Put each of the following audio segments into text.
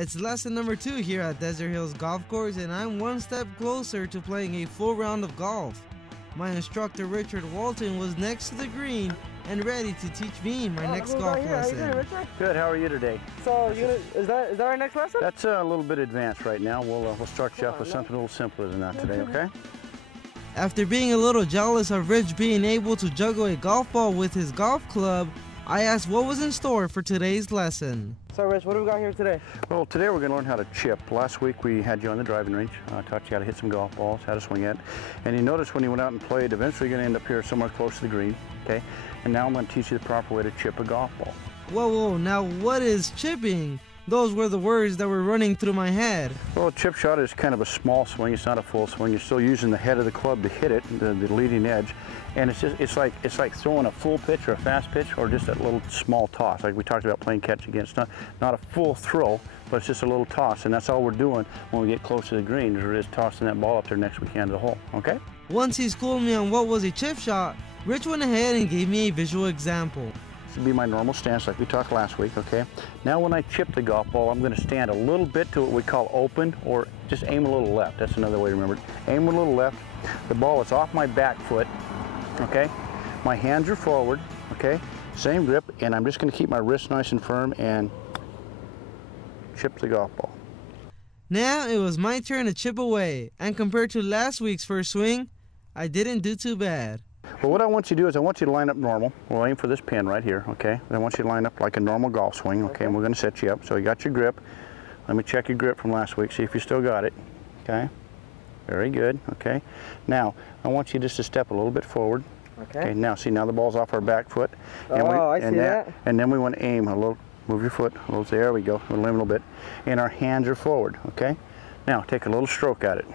It's lesson number 2 here at Desert Hills Golf Course, and I'm one step closer to playing a full round of golf. My instructor Richard Walton was next to the green and ready to teach me my next golf lesson. How you doing, Richard? Good. How are you today? So is that our next lesson? That's a little bit advanced right now. We'll start you off with something a little simpler than that today, okay? After being a little jealous of Rich being able to juggle a golf ball with his golf club, I asked what was in store for today's lesson. So Rich, what do we got here today? Well, today we're going to learn how to chip. Last week we had you on the driving range. Taught you how to hit some golf balls, how to swing it. And you notice when you went out and played, eventually you're going to end up here somewhere close to the green, okay? And now I'm going to teach you the proper way to chip a golf ball. Whoa, now what is chipping? Those were the words that were running through my head. Well, a chip shot is kind of a small swing. It's not a full swing. You're still using the head of the club to hit it, the leading edge. And it's like throwing a full pitch or a fast pitch or just a little small toss. Like we talked about playing catch again. It's not a full throw, but it's just a little toss. And that's all we're doing when we get close to the green, is we're just tossing that ball up there next we can to the hole, okay? Once he schooled me on what was a chip shot, Rich went ahead and gave me a visual example. This would be my normal stance like we talked last week, okay? Now when I chip the golf ball, I'm going to stand a little bit to what we call open, or just aim a little left. That's another way to remember it. Aim a little left. The ball is off my back foot, okay? My hands are forward, okay? Same grip, and I'm just going to keep my wrist nice and firm and chip the golf ball. Now it was my turn to chip away, and compared to last week's first swing, I didn't do too bad. Well, what I want you to do is I want you to line up normal. We'll aim for this pin right here, okay? And I want you to line up like a normal golf swing, okay? And we're going to set you up. So you got your grip. Let me check your grip from last week, see if you still got it, okay? Very good, okay? Now, I want you just to step a little bit forward. Okay. Now, see, now the ball's off our back foot. And I see that. And then we want to aim a little, move your foot a little, there we go, a little bit. And our hands are forward, okay? Now, take a little stroke at it.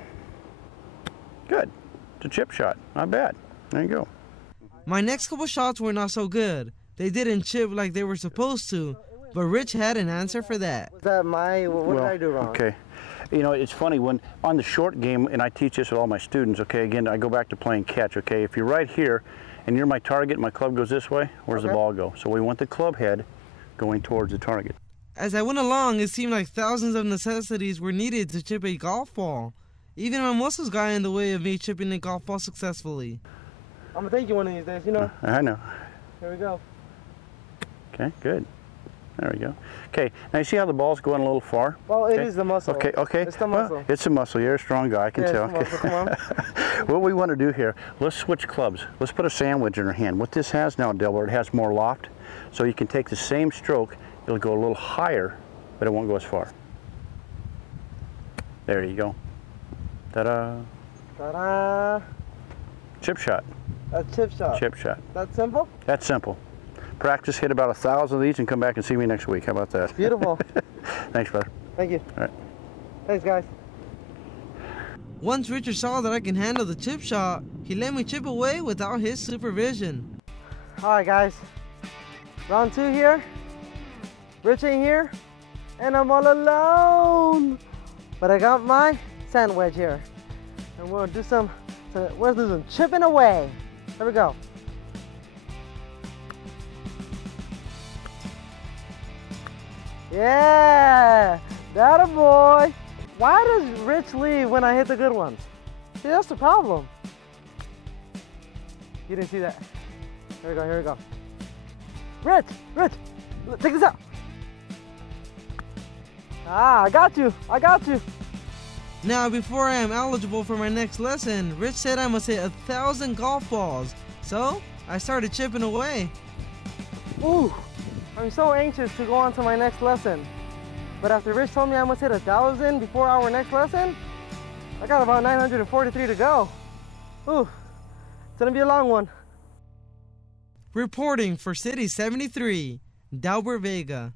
Good. It's a chip shot, not bad. There you go. My next couple shots were not so good. They didn't chip like they were supposed to, but Rich had an answer for that. Was that what did I do wrong? Okay. You know, it's funny, when on the short game, and I teach this with all my students, okay, again, I go back to playing catch, okay? If you're right here and you're my target, my club goes this way, where's the ball go? So we want the club head going towards the target. As I went along, it seemed like thousands of necessities were needed to chip a golf ball. Even my muscles got in the way of me chipping a golf ball successfully. I'm going to take you one of these days, you know. I know. Here we go. Okay, good. There we go. Okay, now you see how the ball's going a little far? Well, it is the muscle. Okay, okay. It's the muscle. Well, it's a muscle. You're a strong guy, I can tell. It's the muscle. Come on. What we want to do here, let's switch clubs. Let's put a sandwich in our hand. What this has now, Delbert, it has more loft. So you can take the same stroke, it'll go a little higher, but it won't go as far. There you go. Ta-da. Ta-da. Chip shot. A chip shot. Chip shot. That's simple? That's simple. Practice, hit about 1,000 of these and come back and see me next week. How about that? Beautiful. Thanks, brother. Thank you. All right. Thanks, guys. Once Richard saw that I can handle the chip shot, he let me chip away without his supervision. All right, guys. Round 2 here. Rich ain't here, and I'm all alone. But I got my sand wedge here, and we'll do some chipping away. Here we go. Yeah, that a boy. Why does Rich leave when I hit the good ones? See, that's the problem. You didn't see that. Here we go, here we go. Rich, take this out. Ah, I got you. Now, before I am eligible for my next lesson, Rich said I must hit 1,000 golf balls. So, I started chipping away. Ooh, I'm so anxious to go on to my next lesson. But after Rich told me I must hit 1,000 before our next lesson, I got about 943 to go. Ooh, it's gonna be a long one. Reporting for City 73, Delbert Vega.